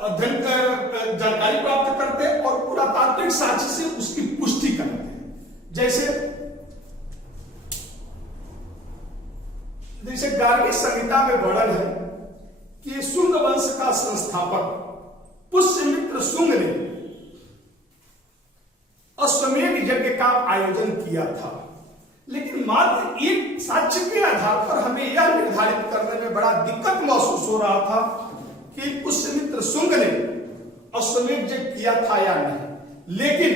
अध्ययन जानकारी प्राप्त करते हैं और पुरातात्विक साक्ष्य से उसकी पुष्टि करते हैं। जैसे गार्गी संहिता में वर्णन है कि शुंग वंश का संस्थापक पुष्यमित्र शुंग ने अश्वमेध यज्ञ का आयोजन किया था, लेकिन मात्र एक साक्ष्य के आधार पर हमें यह निर्धारित करने में बड़ा दिक्कत महसूस हो रहा था कि पुष्यमित्र शुंग ने अश्वमेध यज्ञ किया था या नहीं। लेकिन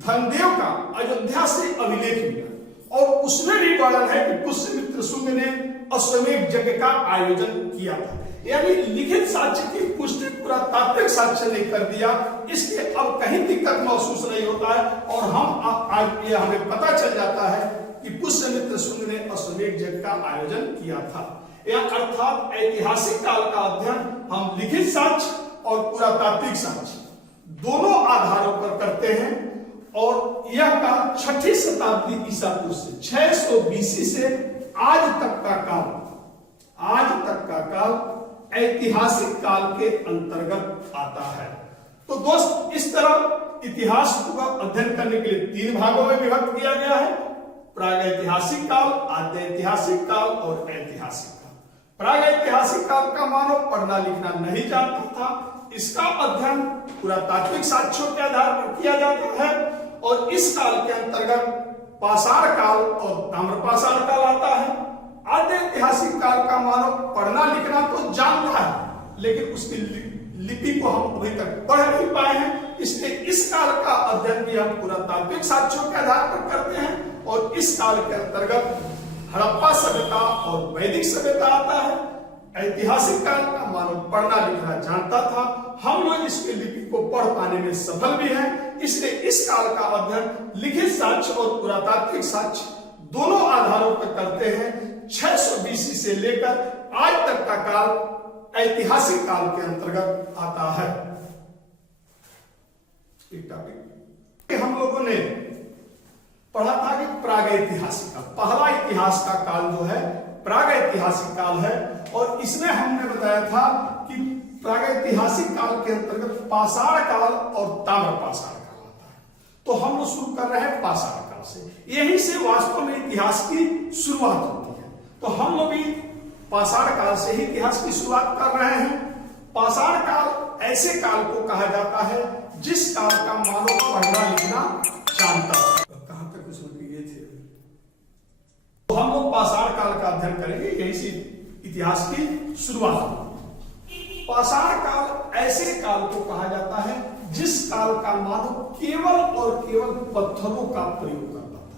धनदेव का अयोध्या से अभिलेख मिला और उसमें भी वर्णन है कि पुष्यमित्र शुंग ने अश्वमेध यज्ञ का आयोजन किया था। यानी लिखित साक्ष्य की पुष्टि पुरातात्विक साक्ष्य ने कर दिया, इसलिए अब कहीं दिक्कत महसूस नहीं होता है और आज ये हमें पता चल जाता है कि पुष्यमित्र शुंग ने अश्वमेध यज्ञ का आयोजन किया था। यह अर्थात ऐतिहासिक काल का अध्ययन हम लिखित साक्ष्य और पुरातात्विक साक्ष्य दोनों आधारों पर करते हैं और यह काल 6ठी शताब्दी ईसा पूर्व से 600 BC से आज तक का काल ऐतिहासिक काल के अंतर्गत आता है। तो दोस्त, इस तरह इतिहास का अध्ययन करने के लिए 3 भागों में विभक्त किया गया है: प्रागैतिहासिक काल, आद्यैतिहासिक काल और ऐतिहासिक काल। प्रागैतिहासिक काल का मानव पढ़ना लिखना नहीं जानता था, इसका अध्ययन पुरातात्विक साक्ष्यों के आधार पर किया जाता है और इस काल के अंतर्गत पाषाण काल और ताम्रपाषाण काल आता है। आद्य ऐतिहासिक काल का मानव पढ़ना लिखना तो जानता है, लेकिन उसकी लिपि को हम अभी तक पढ़ नहीं पाए हैं, इसलिए इस काल का अध्ययन भी हम पुरातात्विक साक्ष्यों के आधार पर करते हैं और इस काल के अंतर्गत हड़प्पा सभ्यता और वैदिक सभ्यता आता है। ऐतिहासिक काल का मानव पढ़ना लिखना जानता था, हम लोग इसकी लिपि को पढ़ पाने में सफल भी हैं, इसलिए इस काल का अध्ययन लिखित साक्ष्य और पुरातात्विक साक्ष्य दोनों आधारों पर करते हैं। 600 BC से लेकर आज तक का काल ऐतिहासिक काल के अंतर्गत आता है। एक टॉपिक हम लोगों ने पढ़ा था कि प्रागैतिहासिक काल, पहला इतिहास का काल जो है प्रागैतिहासिक काल है और इसमें हमने बताया था कि प्रागैतिहासिक काल के अंतर्गत पाषाण काल और ताम्रपाषाण काल आता है। तो हम लोग शुरू कर रहे हैं पाषाण काल से, यहीं से वास्तव में इतिहास की शुरुआत होती है। तो हम लोग भी पाषाण काल से ही इतिहास की शुरुआत कर रहे हैं। पाषाण काल ऐसे काल को कहा जाता है जिस काल का मानव पढ़ना लिखना जानता है। कहां तक कुछ गए थे? तो हम लोग पाषाण काल का अध्ययन करेंगे, यहीं से इतिहास की शुरुआत होगी। पाषाण काल ऐसे काल को कहा जाता है जिस काल का मानव केवल और केवल पत्थरों का प्रयोग करता था,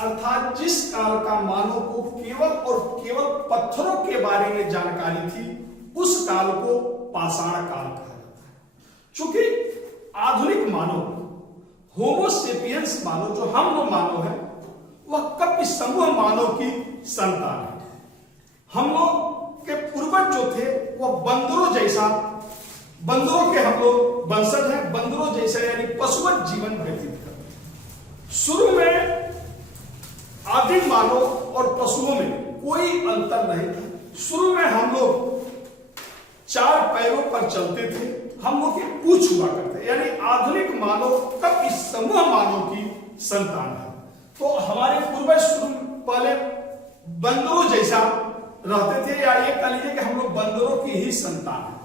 अर्थात जिस काल का मानव को केवल और केवल पत्थरों के बारे में जानकारी थी, उस काल को पाषाण काल कहा जाता है। चूंकि आधुनिक मानव होमो सेपियंस मानव जो हम लोग मानव है वह कपि समूह मानव की संतान है। हम लोग के पूर्वज जो थे वह बंदरों जैसा, बंदरों के हम लोग वंशज हैं, बंदरों जैसा यानी पशुवत जीवन व्यतीत करते। शुरू में आदिम मानव और पशुओं में कोई अंतर नहीं था। शुरू में हम लोग 4 पैरों पर चलते थे, हम लोग की पूंछ हुआ करते, यानी आधुनिक मानव कब इस समूह मानव की संतान है। तो हमारे पूर्वज शुरू पहले बंदरों जैसा रहते थे, या ये कह लीजिए कि हम लोग बंदरों की ही संतान है।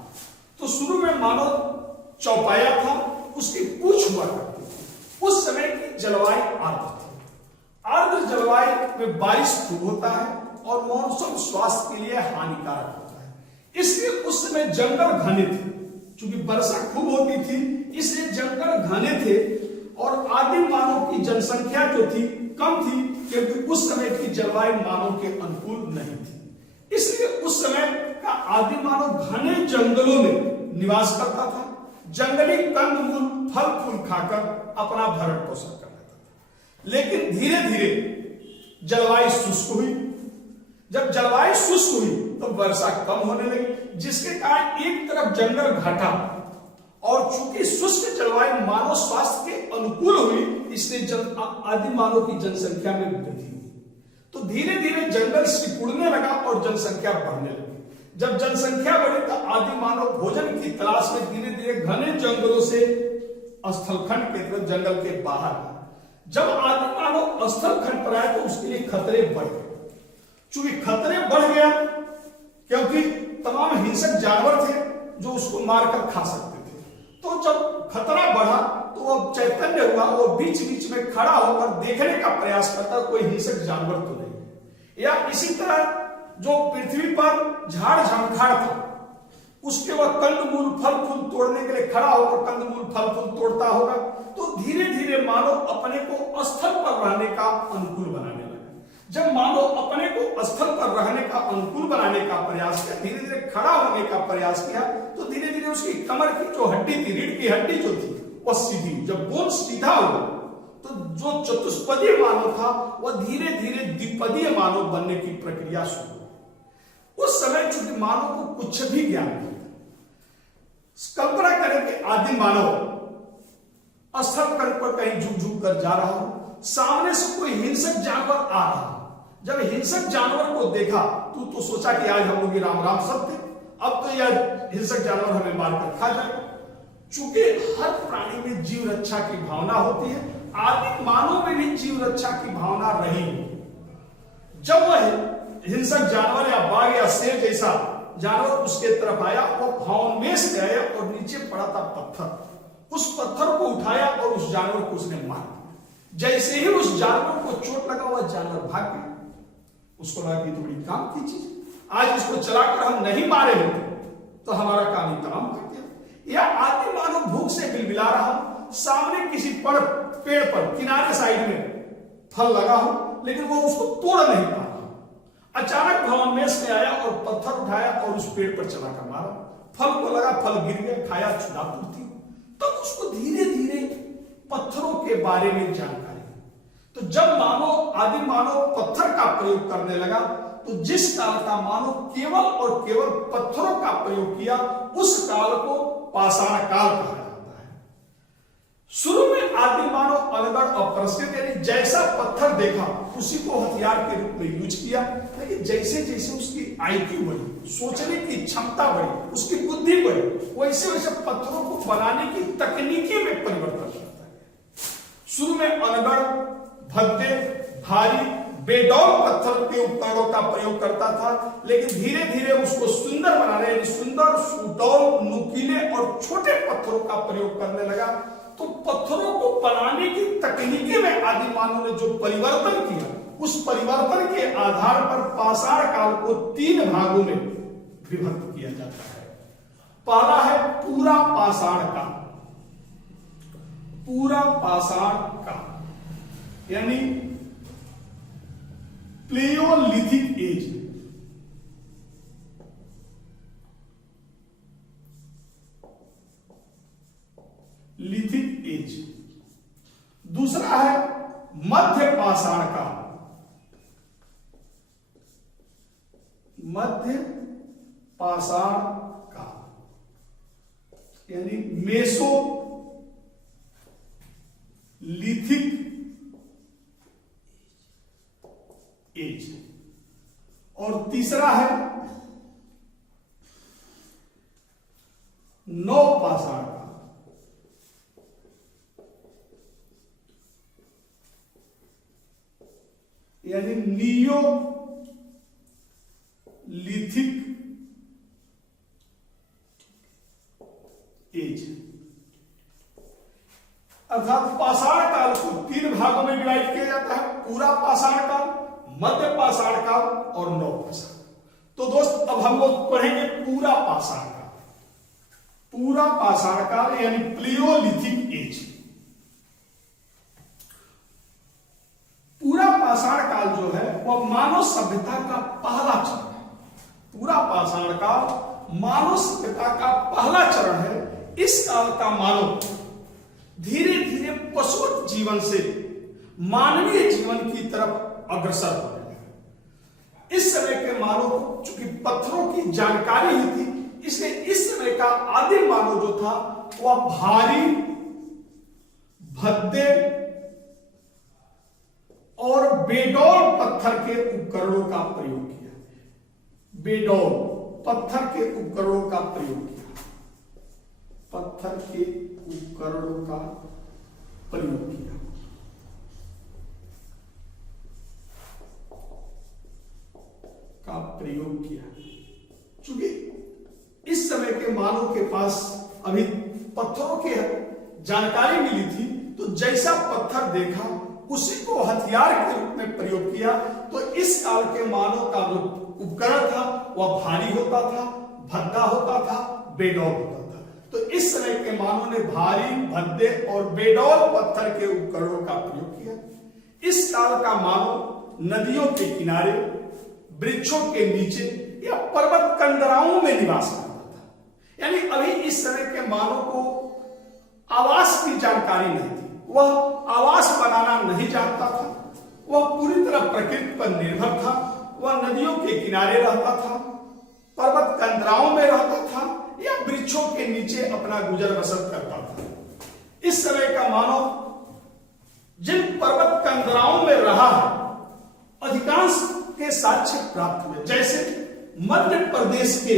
तो शुरू में मानव चौपाया था, उसकी पूंछ हुआ करती थी। उस समय की जलवायु आर्द्र थी। आर्द्र जलवायु में बारिश खूब होता है और मौसम स्वास्थ्य के लिए हानिकारक होता है, इसलिए उस समय जंगल घने थे। चूंकि वर्षा खूब होती थी इसलिए जंगल घने थे और आदिम मानव की जनसंख्या जो थी कम थी, क्योंकि उस समय की जलवायु मानव के अनुकूल नहीं थी। इसलिए उस समय का आदिम मानव घने जंगलों में निवास करता था, जंगली कंदमूल फल फूल खाकर अपना भरण पोषण कर लेता था। लेकिन धीरे धीरे जलवायु शुष्क हुई। जब जलवायु शुष्क हुई तो वर्षा कम होने लगी, जिसके कारण एक तरफ जंगल घटा और चूंकि शुष्क जलवायु मानव स्वास्थ्य के अनुकूल हुई, इसलिए आदिम मानव की जनसंख्या में वृद्धि हुई। तो धीरे धीरे जंगल सिकुड़ने लगा और जनसंख्या बढ़ने लगी। जब जनसंख्या बढ़ी तो आदिम मानव भोजन की तलाश में धीरे धीरे जंगलों से स्थलखंड की तरफ, जंगल के बाहर। जब आदि मानव स्थलखंड पर आए तो उसके लिए खतरे बढ़ गए। चूंकि खतरे बढ़ गया क्योंकि तमाम हिंसक जानवर थे जो उसको मारकर खा सकते थे, तो जब खतरा बढ़ा तो वो चैतन्य हुआ, वो बीच बीच में खड़ा होकर देखने का प्रयास करता कोई हिंसक जानवर तो नहीं। या इसी तरह जो पृथ्वी पर झाड़ झंखाड़ था उसके वह कंदमूल फल फूल तोड़ने के लिए खड़ा होकर कंदमूल फल फूल तोड़ता होगा, तो धीरे धीरे मानव अपने को स्थल पर रहने का अनुकूल बनाने लगा। जब मानव अपने को स्थल पर रहने का अनुकूल बनाने का प्रयास किया, धीरे धीरे खड़ा होने का प्रयास किया, तो धीरे धीरे उसकी कमर की जो हड्डी थी, रीढ़ की हड्डी जो थी वह सीधी, जब बोन सीधा हुआ तो जो चतुष्पदीय मानव था वह धीरे धीरे द्विपदीय मानव बनने की प्रक्रिया शुरू हुई। उस समय चूंकि मानव को कुछ भी ज्ञान नहीं, कल्पना करें कि आदि मानव स्थल पर कहीं झुक झुक कर जा रहा हो, सामने से कोई हिंसक जानवर आ रहा हो। जब हिंसक जानवर को देखा तो सोचा कि आज हम लोग राम राम सत्य, अब तो यह हिंसक जानवर हमें मारकर खा जाएगा। चूंकि हर प्राणी में जीव रक्षा की भावना होती है, आदि मानव में भी जीव रक्षा की भावना रही। जब वह हिंसक जानवर या बाघ या शेर जैसा जानवर उसके तरफ आया, वो भावोन्मेष में आया और नीचे पड़ा था पत्थर। उस पत्थर को उठाया और उस जानवर को उसने मार दिया। जैसे ही उस जानवर को चोट लगा, वह जानवर भाग गया। उसको लगा कि तो बड़ी काम की चीज, आज इसको चलाकर हम नहीं मारे होते तो हमारा काम ही तमाम कर दिया। या आदि मानव भूख से बिलबिला रहा, सामने किसी पेड़ पर किनारे साइड में फल लगा हो, लेकिन वो उसको तोड़ नहीं पा रहा। अचानक भावोन्मेष में आया और पत्थर उठाया और उस पेड़ पर चलाकर मारा। फल को लगा, फल गिर गया, खाया, छुड़ा पूर्ति। तो उसको धीरे धीरे पत्थरों के बारे में जानकारी। तो जब आदि मानव पत्थर का प्रयोग करने लगा, तो जिस काल का मानव केवल और केवल पत्थरों का प्रयोग किया, उस काल को पाषाण काल कहा जाता है। शुरू में आदि मानव अनगढ़ अप्रस्थित, यानी जैसा पत्थर देखा उसी को हथियार के रूप में यूज किया। लेकिन जैसे जैसे उसकी आईक्यू बढ़ी, सोचने की क्षमता बढ़ी, उसकी बुद्धि बढ़ी, वैसे वैसे पत्थरों को बनाने की तकनीकी में परिवर्तन करता है। शुरू में अनगढ़, भद्दे, भारी, बेडौल पत्थर के उपकरणों का प्रयोग करता था, लेकिन धीरे धीरे उसको सुंदर बनाने, सुंदर, सुडौल, नुकीले और छोटे पत्थरों का प्रयोग करने लगा। तो पत्थरों को बनाने की तकनीकी में आदि मानव ने जो परिवर्तन किया, उस परिवर्तन के आधार पर पाषाण काल को 3 भागों में विभक्त किया जाता है। पहला है पूरा पाषाण काल। पूरा पाषाण काल यानी प्लेयोलिथिक एज। Lithic as. दूसरा है मध्य पाषाण काल। मध्य पाषाण काल यानी मेसो लिथिक एज। और तीसरा है नव पाषाण काल यानी नियो लिथिक एज। अर्थात पाषाण काल को 3 भागों में डिवाइड किया जाता है, पूरा पाषाण काल, मध्य पाषाण काल और नव पाषाण। तो दोस्त अब हम लोग पढ़ेंगे पूरा पाषाण काल। पूरा पाषाण काल यानी प्लेयोलिथिक एज। पूरा पाषाण काल जो है वह मानव सभ्यता का पहला चरण है। पूरा पाषाण काल मानव सभ्यता का पहला चरण है। इस काल का मानव धीरे धीरे पशुवत जीवन से मानवीय जीवन की तरफ अग्रसर हो रहे हैं। इस समय के मानव को चूंकि पत्थरों की जानकारी ही थी, इसलिए इस समय का आदिम मानव जो था वह भारी, भद्दे और बेडौल पत्थर के उपकरणों का प्रयोग किया। बेडौल पत्थर के उपकरणों का प्रयोग किया। पत्थर के उपकरणों का प्रयोग किया। चूंकि इस समय के मानव के पास अभी पत्थरों की जानकारी मिली थी, तो जैसा पत्थर देखा उसी को हथियार के रूप में प्रयोग किया। तो इस काल के मानव का जो उपकरण था वह भारी होता था, भद्दा होता था, बेडौल होता था। तो इस समय के मानव ने भारी, भद्दे और बेडौल पत्थर के उपकरणों का प्रयोग किया। इस काल का मानव नदियों के किनारे, वृक्षों के नीचे या पर्वत कंदराओं में निवास करता था। यानी अभी इस समय के मानव को आवास की जानकारी नहीं थी, वह आवास बनाना नहीं जानता था, वह पूरी तरह प्रकृति पर निर्भर था। वह नदियों के किनारे रहता था, पर्वत कंदराओं में रहता था या वृक्षों के नीचे अपना गुजर बसर करता था। इस समय का मानव जिन पर्वत कंदराओं में रहा है, अधिकांश के साक्ष्य प्राप्त हुए। जैसे मध्य प्रदेश के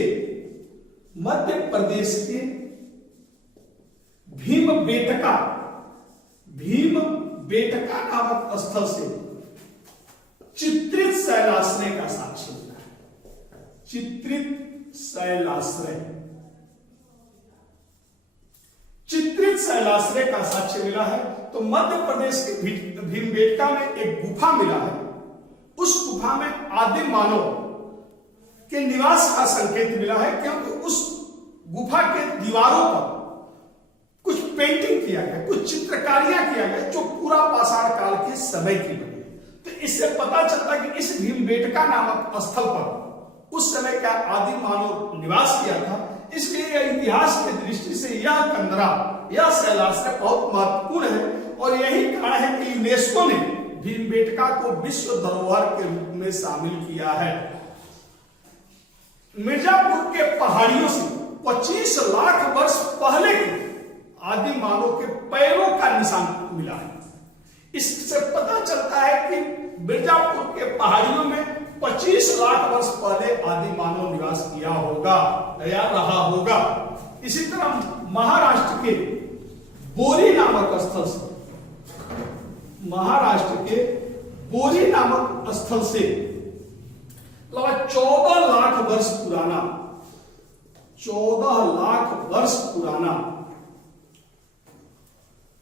भीमबेटका नामक स्थल से चित्रित शैलाश्रय का साक्ष्य मिला है। चित्रित शैलाश्रय का साक्ष्य मिला है। तो मध्य प्रदेश के भीमबेटका में एक गुफा मिला है। उस गुफा में आदिम मानव के निवास का संकेत मिला है, क्योंकि उस गुफा के दीवारों पर कुछ पेंटिंग किया गया, कुछ चित्रकारियां किया गया जो पूरा पाषाण काल के समय की बनी। तो इससे पता चलता कि इस भीमबेटका नामक स्थल पर उस समय का आदिम मानव निवास किया था। इसलिए इतिहास की दृष्टि से यह कंदरा, यह शैलाश्रय बहुत महत्वपूर्ण है। और यही कारण है कि यूनेस्को ने भीमबेटका को विश्व धरोहर के रूप में शामिल किया है। मिर्जापुर के पहाड़ियों से 25 लाख वर्ष पहले के आदिम मानव के पैरों का निशान मिला है। इससे पता चलता है कि मिर्जापुर के पहाड़ियों में 25 लाख वर्ष पहले आदिम मानव निवास किया होगा या रहा होगा। इसी तरह महाराष्ट्र के बोरी नामक स्थल से लगभग 14 लाख वर्ष पुराना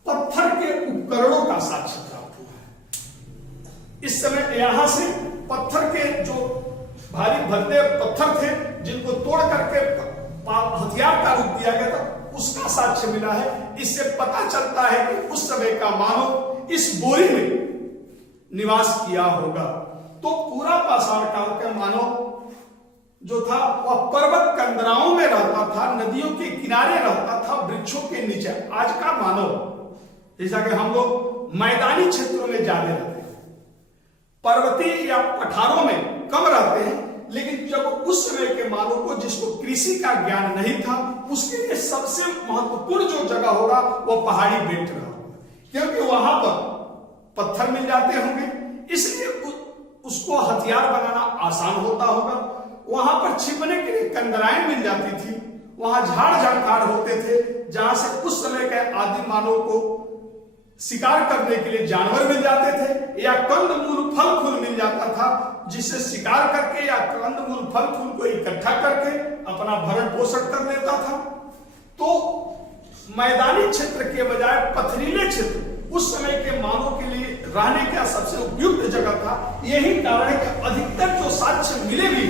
पत्थर के उपकरणों का साक्ष्य प्राप्त हुआ है। इस समय यहां से पत्थर के जो भारी भद्दे पत्थर थे, जिनको तोड़ करके हथियार का रूप दिया गया था, उसका साक्ष्य मिला है। इससे पता चलता है कि उस समय का मानव इस बोरी में निवास किया होगा। तो पूरा पाषाण काल का मानव जो था वह पर्वत कंदराओं में रहता था, नदियों के किनारे रहता था, वृक्षों के नीचे। आज का मानव जैसा कि हम लोग मैदानी क्षेत्रों में ज्यादा रहते हैं, पर्वतीय या पठारों में कम रहते हैं, लेकिन जब उस समय के मानव को, जिसको कृषि का ज्ञान नहीं था, उसके लिए सबसे महत्वपूर्ण जो जगह होगा वो पहाड़ी बेल्ट रहा होगा, क्योंकि वहां पर पत्थर मिल जाते होंगे, इसलिए उसको हथियार बनाना आसान होता होगा। वहां पर छिपने के लिए कंदराएं मिल जाती थी, वहां झाड़ झंखाड़ होते थे, जहां से उस समय के आदिम मानव को शिकार करने के लिए जानवर मिल जाते थे, या कंदमूल फल फूल मिल जाता था, जिससे शिकार करके या कंदमूल फल फूल को इकट्ठा करके अपना भरण पोषण कर लेता था। तो मैदानी क्षेत्र के बजाय पथरीले क्षेत्र उस समय के मानव के लिए रहने का सबसे उपयुक्त जगह था। यही कारण है कि अधिकतर जो साक्ष्य मिले भी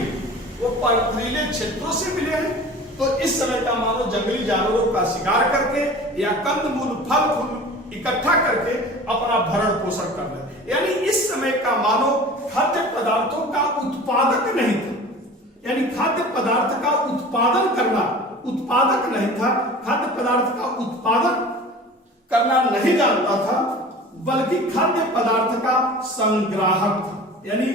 वो पथरीले क्षेत्रों से मिले हैं। तो इस समय का मानव जंगली जानवरों का शिकार करके या कंदमूल फल फूल इकट्ठा करके अपना भरण पोषण करना, यानी इस समय का मानव खाद्य पदार्थों का उत्पादक नहीं था। यानी खाद्य पदार्थ का उत्पादक नहीं था, खाद्य पदार्थ का उत्पादन करना नहीं जानता था, बल्कि खाद्य पदार्थ का संग्राहक था। यानी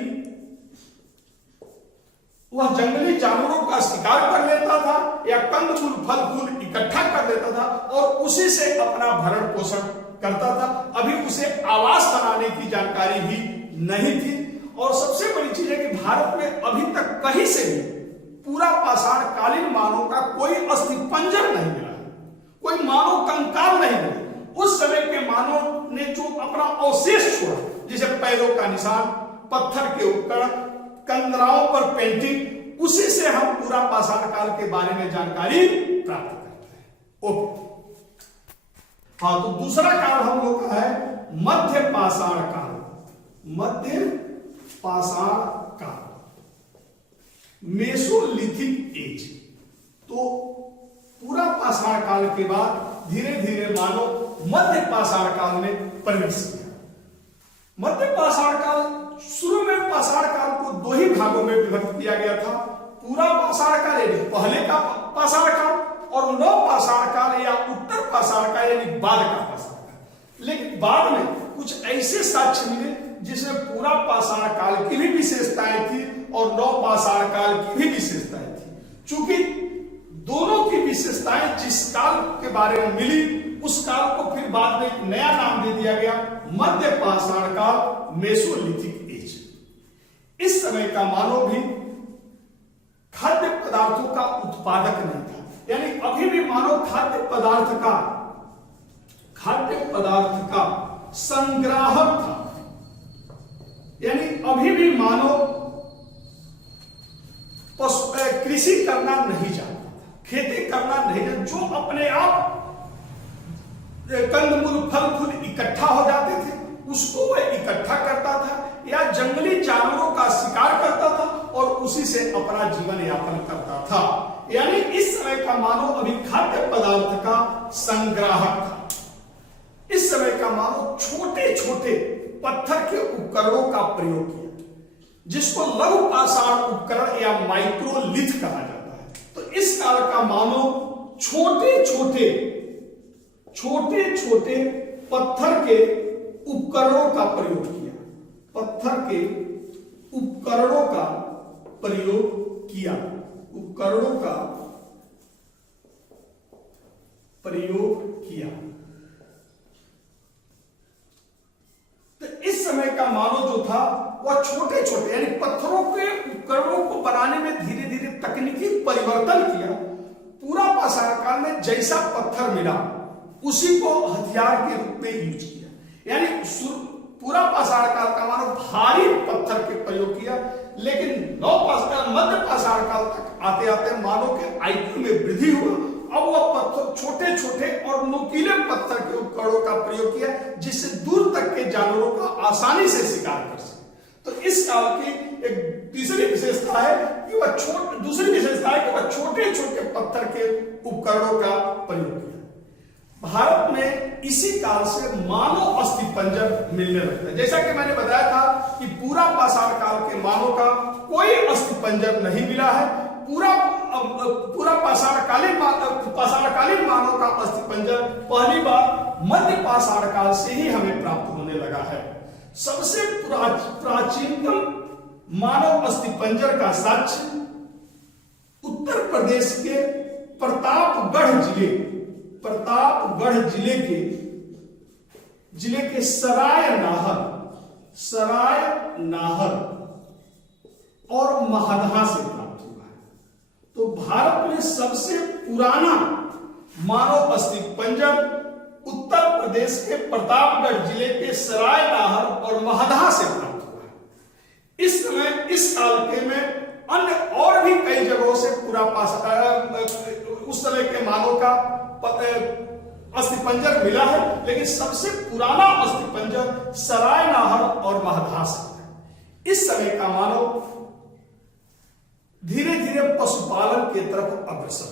वह जंगली जानवरों का शिकार कर लेता था या कंदमूल फल फूल इकट्ठा कर लेता था और उसी से अपना भरण पोषण करता था। अभी उसे आवास बनाने की जानकारी भी नहीं थी। और सबसे बड़ी चीज है कि भारत में अभी तक कहीं से भी पूरा पाषाण कालीन मानव का कोई अस्थिपंजर नहीं मिला है। कोई मानव कंकाल नहीं मिला। उस समय के मानव ने जो अपना अवशेष छोड़ा, जैसे पैरों का निशान, पत्थर के उपकरण, कंदराओं पर पेंटिंग, उसी से हम पूरा पाषाण काल के बारे में जानकारी प्राप्त करते हैं। ओके, हाँ, तो दूसरा काल हम लोग का है मध्य पाषाण काल। मध्य पाषाण काल, मेसोलिथिक एज। तो पूरा पाषाण काल के बाद धीरे धीरे मानव मध्य पाषाण काल में प्रवेश किया। मध्य पाषाण काल, शुरू में पाषाण काल को दो ही भागों में विभक्त किया गया था। पूरा पाषाण काल यानी पहले का पाषाण काल, और नव पाषाण काल या उत्तर पाषाण काल यानी बाद का पाषाण काल। लेकिन बाद में कुछ ऐसे साक्ष्य मिले जिसमें पूरा पाषाण काल की भी विशेषताएं थी और नव पाषाण काल की भी विशेषताएं थी। चूंकि दोनों की विशेषताएं जिस काल के बारे में मिली, उस काल को फिर बाद में एक नया नाम दे दिया गया, मध्य पाषाण काल, मेसोलिथिक एज। इस समय का मानव भी खाद्य पदार्थों का उत्पादक नहीं था, यानी अभी भी मानव खाद्य पदार्थ का संग्राहक था। यानी अभी भी मानव कृषि करना नहीं जानता था, खेती करना नहीं जानता। जो अपने आप कंदमूल, फल फूल इकट्ठा हो जाते थे, उसको वह इकट्ठा करता था या जंगली जानवरों का शिकार करता था और उसी से अपना जीवन यापन करता था। यानी इस समय का मानव अभी खाद्य पदार्थ का संग्राहक था। इस समय का मानव छोटे छोटे पत्थर के उपकरणों का प्रयोग किया, जिसको लघु पाषाण उपकरण या माइक्रोलिथ कहा जाता है। तो इस काल का मानव छोटे छोटे पत्थर के उपकरणों का प्रयोग किया, पत्थर के उपकरणों का प्रयोग किया, उपकरणों का प्रयोग किया। तो इस समय का मानव जो था वह छोटे छोटे यानी पत्थरों के उपकरणों को बनाने में धीरे धीरे तकनीकी परिवर्तन किया। पूरा पाषाण काल में जैसा पत्थर मिला उसी को हथियार के रूप में यूज किया। यानी पूरा पाषाण काल का मानव भारी पत्थर के प्रयोग किया, लेकिन मध्य पाषाण काल तक आते आते मानव के आईक्यू में वृद्धि हुआ। अब वह पत्थर छोटे छोटे और नुकीले पत्थर के उपकरणों का प्रयोग किया, जिससे दूर तक के जानवरों का आसानी से शिकार कर सके। तो इस काल की एक तीसरी विशेषता है कि वह छोटे छोटे पत्थर के उपकरणों का प्रयोग किया। भारत में इसी काल से मानव अस्थिपंजर मिलने लगता है। जैसा कि मैंने बताया था कि पूरा पाषाण काल के मानव का कोई अस्थिपंजर नहीं मिला है। पूरा पाषाणकालीन मानव का अस्थिपंजर पहली बार मध्य पाषाण काल से ही हमें प्राप्त होने लगा है। सबसे प्राचीनतम मानव अस्थिपंजर का साक्ष्य उत्तर प्रदेश के प्रतापगढ़ जिले के सराय नाहर और महदहा से प्राप्त हुआ है। तो भारत में सबसे पुराना मानव अस्थिपंजर उत्तर प्रदेश के प्रतापगढ़ जिले के सराय नाहर और महदहा से प्राप्त हुआ है। इस समय इस काल के में अन्य और भी कई जगहों से पूरा उस समय के मानव का अस्थिपंजर मिला है, लेकिन सबसे पुराना अस्थिपंजर सराय नाहर और महदहा से है। इस समय का मानव धीरे धीरे पशुपालन के तरफ अग्रसर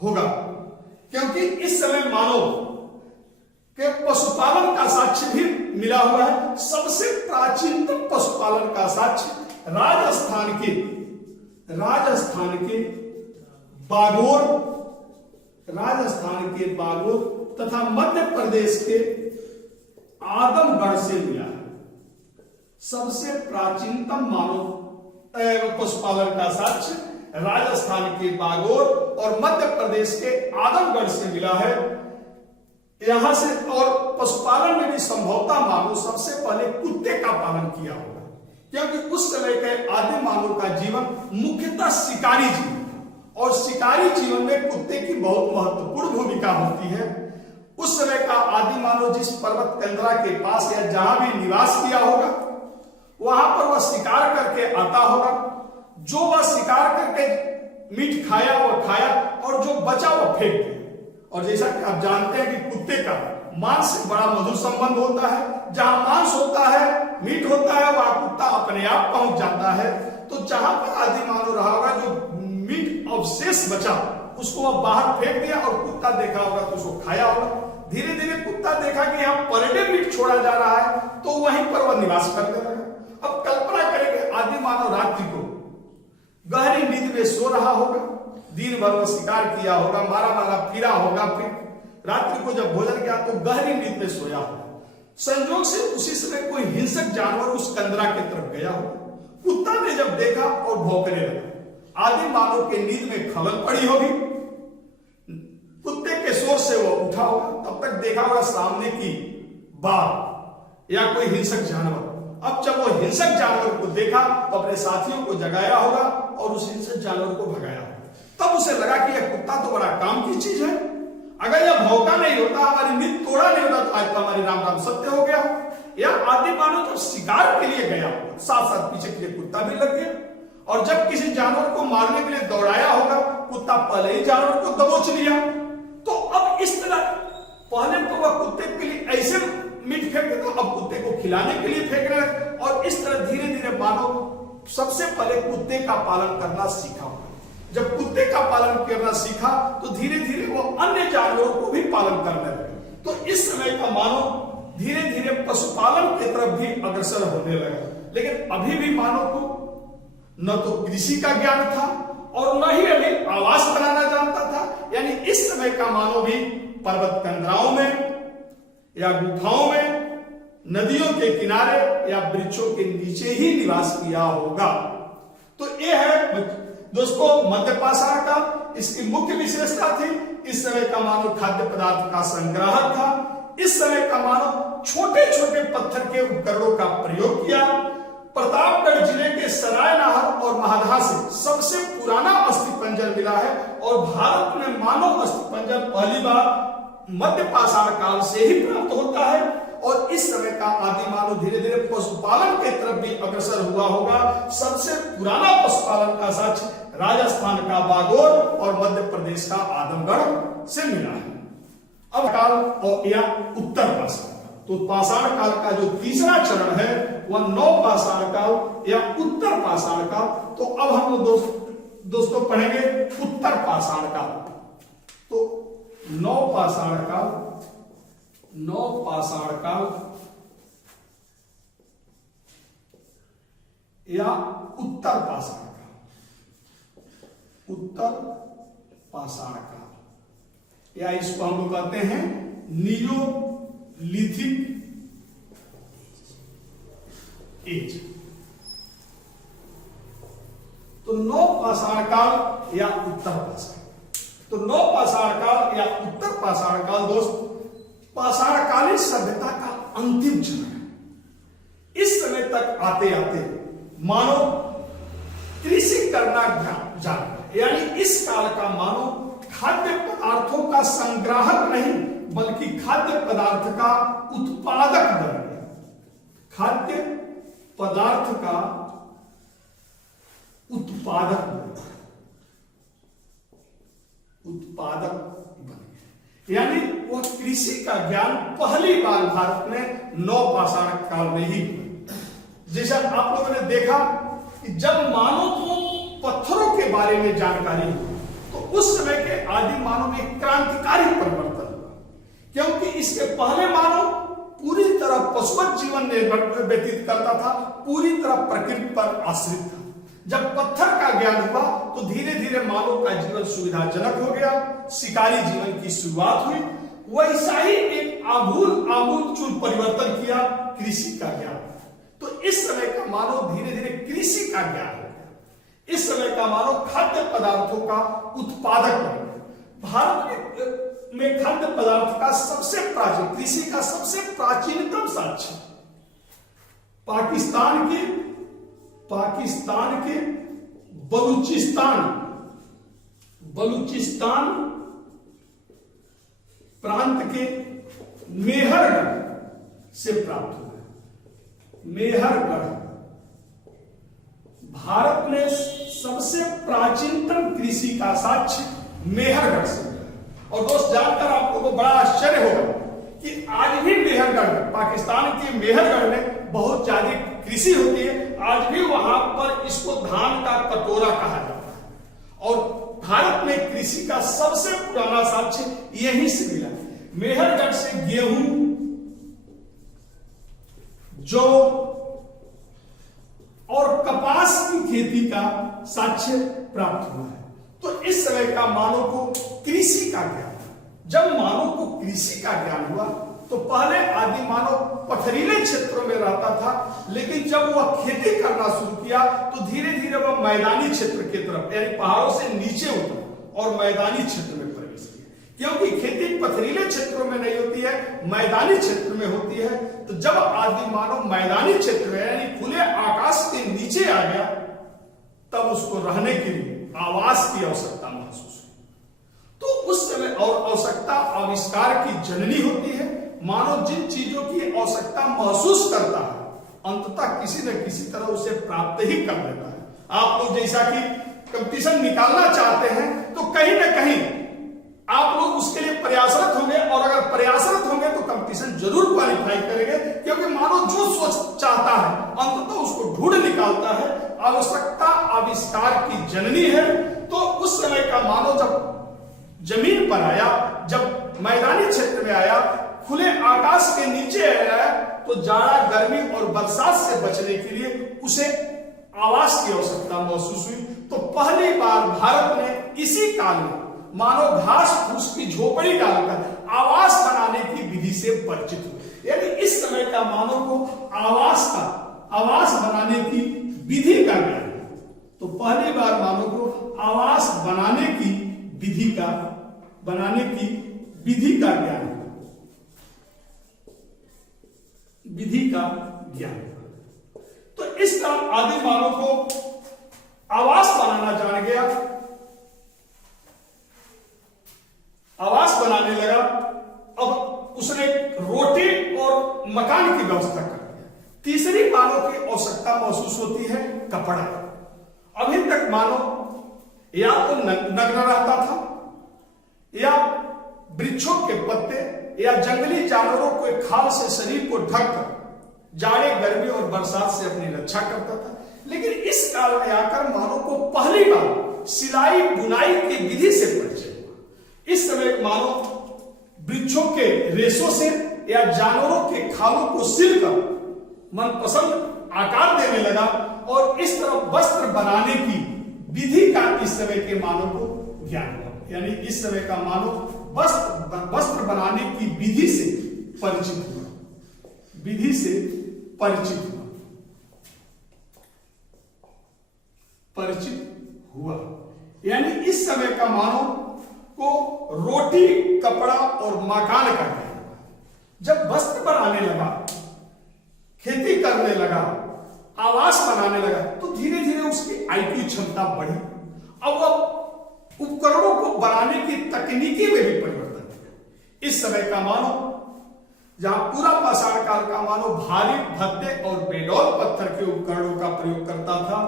होगा, क्योंकि इस समय मानव के पशुपालन का साक्ष्य भी मिला हुआ है। सबसे प्राचीनतम पशुपालन का साक्ष्य राजस्थान के बागोर तथा मध्य प्रदेश के आदमगढ़ से मिला है। सबसे प्राचीनतम मानव पशुपालन का साक्ष्य राजस्थान के बागोर और मध्य प्रदेश के आदमगढ़ से मिला है। यहां से और पशुपालन में भी संभवतः मानव सबसे पहले कुत्ते का पालन किया होगा, क्योंकि उस समय के आदिम मानव का जीवन मुख्यतः शिकारी जीवन था और शिकारी जीवन में कुत्ते की बहुत महत्वपूर्ण भूमिका होती है। उस समय का आदि मानव जिस पर्वत कंदरा के पास या जहां भी निवास किया होगा वहां पर वह शिकार करके आता होगा। जो वह शिकार करके मीट खाया वह खाया और जो बचा वह फेंक दिया। और जैसा कि आप जानते हैं कि कुत्ते का मांस से बड़ा मधुर संबंध होता है। जहां मांस होता है, मीट होता है, वहां कुत्ता अपने आप पहुंच जाता है। तो जहां पर आदि मानव रहा होगा, जो मीट अवशेष बचा उसको वह बाहर फेंक दिया और कुत्ता देखा होगा तो उसको खाया होगा। धीरे धीरे कुत्ता देखा कि यहाँ पर डे मीट छोड़ा जा रहा है तो वहीं पर वह निवास करने लगा। अब कल्पना करेंगे आदि मानव रात्रि को गहरी नींद में सो रहा होगा, दिन भर वह शिकार किया होगा, मारा मारा फिरा होगा, फिर रात्रि को जब भोजन किया तो गहरी नींद में सोया होगा। संयोग से उसी समय कोई हिंसक जानवर उस कंदरा की तरफ गया होगा। कुत्ता ने जब देखा और भौंकने लगा। आदि मानव के नींद में खलल पड़ी होगी, कुत्ते के शोर से वो उठा होगा। तब तक देखा होगा सामने की बाघ या कोई हिंसक जानवर। अब जब वो हिंसक जानवर को देखा तो अपने साथियों को जगाया होगा और उस हिंसक जानवर को भगाया होगा। तब उसे लगा कि यह कुत्ता तो बड़ा काम की चीज है, अगर यह भौंका नहीं होता, हमारी नींद तोड़ा नहीं होता तो आज तो हमारी राम राम सत्य हो गया। या आदि मानव जब शिकार के लिए गया साथ साथ पीछे के लिए कुत्ता भी लग गया और जब किसी जानवर को मारने के लिए दौड़ाया होगा कुत्ता पहले ही जानवर को दबोच लिया। तो अब इस तरह पहले तो वह कुत्ते के लिए ऐसे मीट फेंकते तो अब कुत्ते को खिलाने के लिए फेंक रहे और इस तरह धीरे धीरे मानव सबसे पहले कुत्ते का पालन करना सीखा। जब कुत्ते का पालन करना सीखा तो धीरे धीरे वो अन्य जानवरों को भी पालन करने लगे। तो इस समय का मानव धीरे धीरे पशुपालन की तरफ भी अग्रसर होने लगा। लेकिन अभी भी मानव को न तो कृषि का ज्ञान था और न ही अभी आवास बनाना जानता था। यानी इस समय का मानव भी पर्वत कंदराओं में या गुफाओं में, नदियों के किनारे या वृक्षों के नीचे ही निवास किया होगा। तो यह है दोस्तों मध्य पाषाण का, इसकी मुख्य विशेषता थी इस समय का मानव खाद्य पदार्थ का संग्राहक था। इस समय का मानव छोटे छोटे पत्थर के उपकरणों का प्रयोग किया। प्रतापगढ़ जिले के सराय नाहर और महादहा से सबसे पुराना अस्थिपंजर मिला है और भारत में मानव अस्थिपंजर पहली बार मध्य पाषाण काल से ही प्राप्त होता है। और इस समय का आदि मानव धीरे धीरे पशुपालन के तरफ भी अग्रसर हुआ होगा। सबसे पुराना पशुपालन का साक्ष्य राजस्थान का बागोर और मध्य प्रदेश का आदमगढ़ से मिला है। अब काल और या उत्तर पाषाण, तो पाषाण काल का जो तीसरा चरण है वह नव पाषाण काल या उत्तर पाषाण काल। तो अब हम लोग दोस्तों पढ़ेंगे उत्तर पाषाण काल। तो नव पाषाण काल, नव पाषाण काल या उत्तर पाषाण काल, उत्तर पाषाण काल या इसको हम लोग कहते हैं नियोलिथिक एज। तो नव पाषाण काल या उत्तर पाषाण, तो नव पाषाण काल या उत्तर पाषाण काल दोस्त पाषाणकालीन सभ्यता का अंतिम चरण है। इस समय तक आते आते मानव कृषि करना जान, यानी इस काल का मानव खाद्य पदार्थों का संग्राहक नहीं बल्कि खाद्य पदार्थ का उत्पादक बन गया। खाद्य पदार्थ का उत्पादक बन गया, उत्पादक बन गया। यानी वह कृषि का ज्ञान पहली बार भारत में नव पाषाण काल में ही। जैसा आप लोगों ने देखा कि जब मानव को पत्थरों के बारे में जानकारी हुई तो उस समय के आदि मानव में क्रांतिकारी परिवर्तन हुआ, क्योंकि इसके पहले मानव पूरी तरह पशुवत जीवन व्यतीत करता था, पूरी तरह प्रकृति पर आश्रित था। जब पत्थर का ज्ञान हुआ तो धीरे धीरे मानव का जीवन सुविधाजनक हो गया, शिकारी जीवन की शुरुआत हुई। वैसा ही एक आमूल परिवर्तन किया कृषि का ज्ञान। तो इस समय का मानव धीरे धीरे कृषि का ज्ञान हो गया। इस समय का मानव खाद्य पदार्थों का उत्पादक बन गया। भारत में खाद्य पदार्थ का सबसे प्राचीन, कृषि का सबसे प्राचीनतम साक्ष्य पाकिस्तान के बलूचिस्तान बलूचिस्तान प्रांत के मेहरगढ़ से प्राप्त हुआ है। मेहरगढ़ भारत में सबसे प्राचीनतम कृषि का साक्ष्य मेहरगढ़ से मिला। और दोस्त जानकर आप लोगों को बड़ा आश्चर्य होगा कि आज भी मेहरगढ़ में, पाकिस्तान के मेहरगढ़ में बहुत ज्यादा कृषि होती है। आज भी वहां पर इसको धान का कटोरा कहा जाता है। और भारत में कृषि का सबसे पुराना साक्ष्य यहीं से मिला। मेहरगढ़ से गेहूं, जौ और कपास की खेती का साक्ष्य प्राप्त हुआ है। तो इस समय का मानव को कृषि का ज्ञान, जब मानव को कृषि का ज्ञान हुआ तो पहले आदि मानव पथरीले क्षेत्रों में रहता था, लेकिन जब वह खेती करना शुरू किया तो धीरे धीरे वह मैदानी क्षेत्र की तरफ, यानी पहाड़ों से नीचे उतरा और मैदानी क्षेत्र में प्रवेश किया। क्योंकि खेती पथरीले क्षेत्रों में नहीं होती है, मैदानी क्षेत्र में होती है। तो जब आदि मानव मैदानी क्षेत्र में यानी खुले आकाश के नीचे आ गया, तब उसको रहने के लिए आवास की आवश्यकता महसूस हुई। तो उस समय और आवश्यकता आविष्कार की जननी होती है। मानव जिन चीजों की आवश्यकता महसूस करता है, अंततः किसी न किसी तरह उसे प्राप्त ही कर लेता है। आप लोग जैसा कि कंपटीशन निकालना चाहते हैं तो कहीं ना कहीं आप लोग उसके लिए प्रयासरत होंगे, और अगर प्रयासरत होंगे तो कंपटीशन जरूर क्वालिफाई करेंगे। क्योंकि मानव जो सोच चाहता है अंततः उसको ढूंढ निकालता है। आवश्यकता आविष्कार की जननी है। तो उस समय का मानव जब जमीन पर आया, जब मैदानी क्षेत्र में आया, खुले आकाश के नीचे आया, तो जाड़ा, गर्मी और बरसात से बचने के लिए उसे आवास की आवश्यकता महसूस हुई। तो पहली बार भारत में इसी काल में मानव घास फूस की झोपड़ी डालकर आवास बनाने की विधि से परिचित हुए। यानी इस समय का मानव को आवास बनाने की विधि का ज्ञान है। तो पहली बार मानव को आवास बनाने की विधि का ज्ञान, विधि का ज्ञान। तो इस तरह आदि मानव को आवास बनाना जान गया, आवास बनाने लगा। अब उसने रोटी और मकान की व्यवस्था कर दिया। तीसरी मानव की आवश्यकता महसूस होती है कपड़ा। अभी तक मानव या तो नग्न रहता था, या वृक्षों के पत्ते या जंगली जानवरों के खाल से शरीर को ढककर जाड़े, गर्मी और बरसात से अपनी रक्षा करता था। लेकिन इस काल में आकर मानव को पहली बार सिलाई बुनाई की विधि से परिचय हुआ। इस समय मानव वृक्षों के रेशों से या जानवरों के खालों को सिलकर मनपसंद आकार देने लगा, और इस तरह वस्त्र बनाने की विधि का इस समय के मानव को ज्ञान हुआ। यानी इस समय का मानव वस्त्र बनाने की विधि से परिचित हुआ, विधि से परिचित हुआ। यानी इस समय का मानव को रोटी, कपड़ा और मकान का ज्ञान। जब वस्त्र बनाने लगा, खेती करने लगा, आवास बनाने लगा, तो धीरे धीरे उसकी आईक्यू क्षमता बढ़ी। अब वह उपकरणों को बनाने की तकनीकी में भी परिवर्तन किया। इस समय का मानव, जहां पूरा पाषाण काल का मानव भारी, भद्दे और बेडौल पत्थर के उपकरणों का प्रयोग करता था,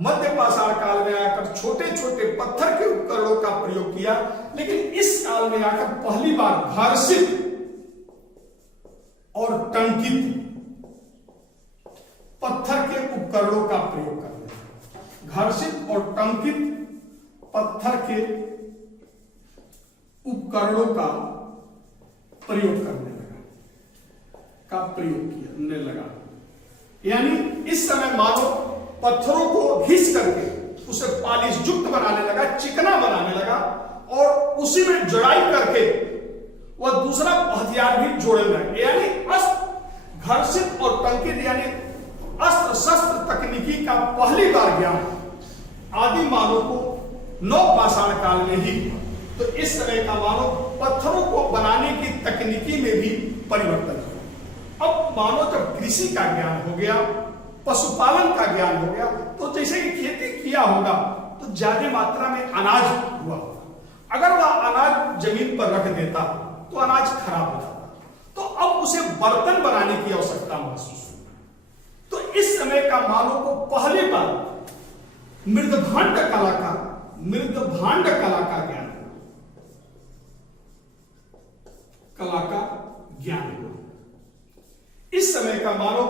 मध्य पाषाण काल में आकर छोटे छोटे पत्थर के उपकरणों का प्रयोग किया। लेकिन इस काल में आकर पहली बार घर्षित और टंकित पत्थर के उपकरणों का प्रयोग करने लगा। घर्षित और टंकित पत्थर के उपकरणों का प्रयोग करने लगा। यानी इस समय मानव पत्थरों को घिस करके उसे पॉलिश युक्त बनाने लगा, चिकना बनाने लगा, और उसी में जुड़ाई करके वह दूसरा हथियार भी जोड़ने लगा। यानी अस्त्र, घर्षित और टंकित यानी अस्त्र शस्त्र तकनीकी का पहली बार ज्ञान आदि मानव को नवपाषाण काल में ही। तो इस समय का मानव पत्थरों को बनाने की तकनीकी में भी परिवर्तन हुआ। अब मानव जब कृषि का ज्ञान हो गया, पशुपालन का ज्ञान हो गया, तो जैसे कि खेती किया होगा तो ज्यादा मात्रा में अनाज हुआ, अगर वह अनाज जमीन पर रख देता तो अनाज खराब हो जाता, तो अब उसे बर्तन बनाने की आवश्यकता महसूस हुई। तो इस समय का मानव को पहली बार मृदभांड कला का ज्ञान हुआ, कला का ज्ञान हुआ। इस समय का मानव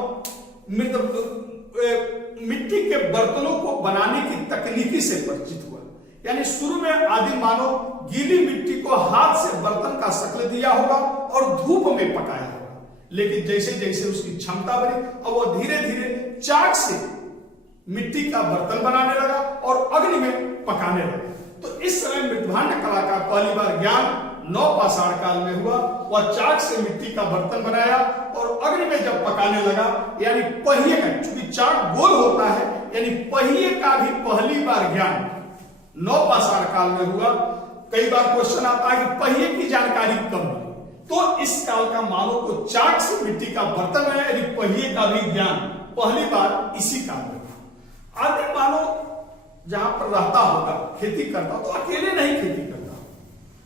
मिट्टी के बर्तनों को बनाने की तकनीकी से परिचित हुआ। यानी शुरू में आदिम मानव गीली मिट्टी को हाथ से बर्तन का शक्ल दिया होगा और धूप में पकाया होगा, लेकिन जैसे जैसे उसकी क्षमता बढ़ी अब वह धीरे धीरे चाक से मिट्टी का बर्तन बनाने लगा और अग्नि में पकाने लगा। तो इस समय मृदभांड कला का पहली बार ज्ञान नवपाषाण काल में हुआ। वह चाक से मिट्टी का बर्तन बनाया और अग्नि में जब पकाने लगा, यानी पहिए का, चूंकि चाक गोल होता है, यानी पहिए का भी पहली बार ज्ञान नवपाषाण काल में हुआ। कई बार क्वेश्चन आता है कि पहिए की जानकारी कब मिली, तो इस काल का मानव को चाक से मिट्टी का बर्तन बनाया, यानी पहिए का भी ज्ञान पहली बार इसी काल में। आदिम मानव जहां पर रहता होगा, खेती करता, तो अकेले नहीं खेती करता,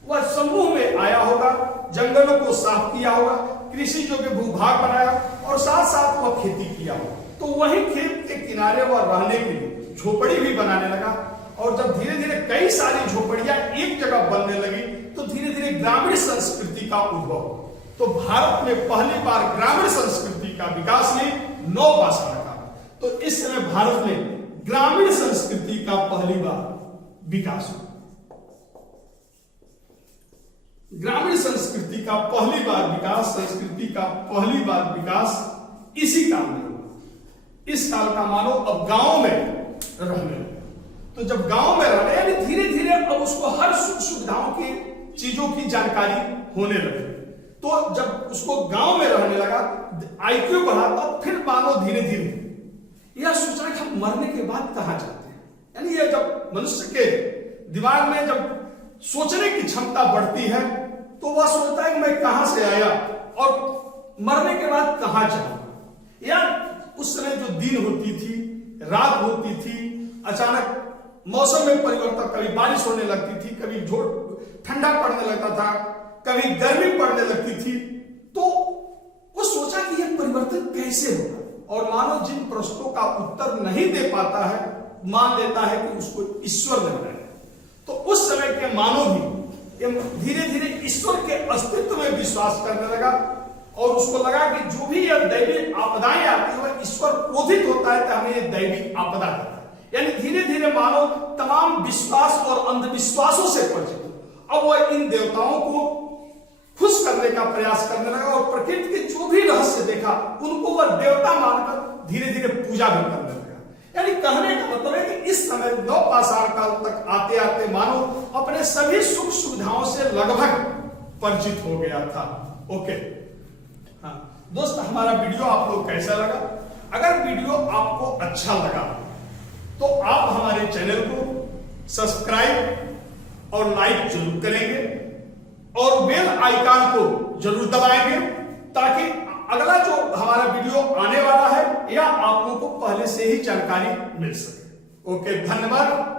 वह समूह में आया होगा, जंगलों को साफ किया होगा, कृषि योग्य भूभाग बनाया और साथ साथ वह खेती किया होगा। तो वही खेत के किनारे वह रहने के लिए झोपड़ी भी बनाने लगा। और जब धीरे धीरे कई सारी झोपड़ियां एक जगह बनने लगी तो धीरे धीरे ग्रामीण संस्कृति का उद्भव। तो भारत में पहली बार ग्रामीण संस्कृति का विकास हुई नवपाषाण काल। तो इस समय भारत में ग्रामीण संस्कृति का पहली बार विकास हुआ। ग्रामीण संस्कृति का पहली बार विकास, संस्कृति का पहली बार विकास इसी काल में हुआ। इस काल का मानव अब गांव में रहने लगा। तो जब गांव में रहने, यानी धीरे धीरे अब उसको हर सुख सुविधाओं की चीजों की जानकारी होने लगी। तो जब उसको गांव में रहने लगा, IQ बढ़ा, तो फिर मानव धीरे धीरे यह सोचा कि हम मरने के बाद कहां जाते हैं। यानी यह जब मनुष्य के दिमाग में जब सोचने की क्षमता बढ़ती है तो वह सोचता है कि मैं कहां से आया और मरने के बाद कहां जाऊंगा। या उस समय जो दिन होती थी, रात होती थी, अचानक मौसम में परिवर्तन, कभी बारिश होने लगती थी, कभी ठंडा पड़ने लगता था, कभी गर्मी पड़ने लगती थी। तो वो सोचा कि यह परिवर्तन कैसे होगा, और मानव जिन प्रश्नों का उत्तर नहीं दे पाता है मान लेता है कि उसको ईश्वर ने बनाया। तो उस समय के मानव भी धीरे धीरे ईश्वर के अस्तित्व में विश्वास करने लगा और उसको लगा कि जो भी यह दैवी आपदाएं आती है वह ईश्वर क्रोधित होता है तो हमें यह दैवी आपदा है। यानी धीरे धीरे मानव तमाम विश्वास और अंधविश्वासों से परिचित, अब वह इन देवताओं को खुश करने का प्रयास करने लगा और प्रकृति के जो भी रहस्य देखा उनको वह देवता मानकर धीरे धीरे पूजा भी करने लगा। यानी कहने का मतलब है कि इस समय नवपाषाण काल तक आते आते मानव अपने सभी सुख सुविधाओं से लगभग परिचित हो गया था। ओके, हाँ दोस्त, हमारा वीडियो आप लोग कैसा लगा? अगर वीडियो आपको अच्छा लगा तो आप हमारे चैनल को सब्सक्राइब और लाइक जरूर करेंगे और बेल आइकन को जरूर दबाएंगे ताकि अगला जो हमारा वीडियो आने वाला है या आप लोगों को पहले से ही जानकारी मिल सके। ओके, धन्यवाद।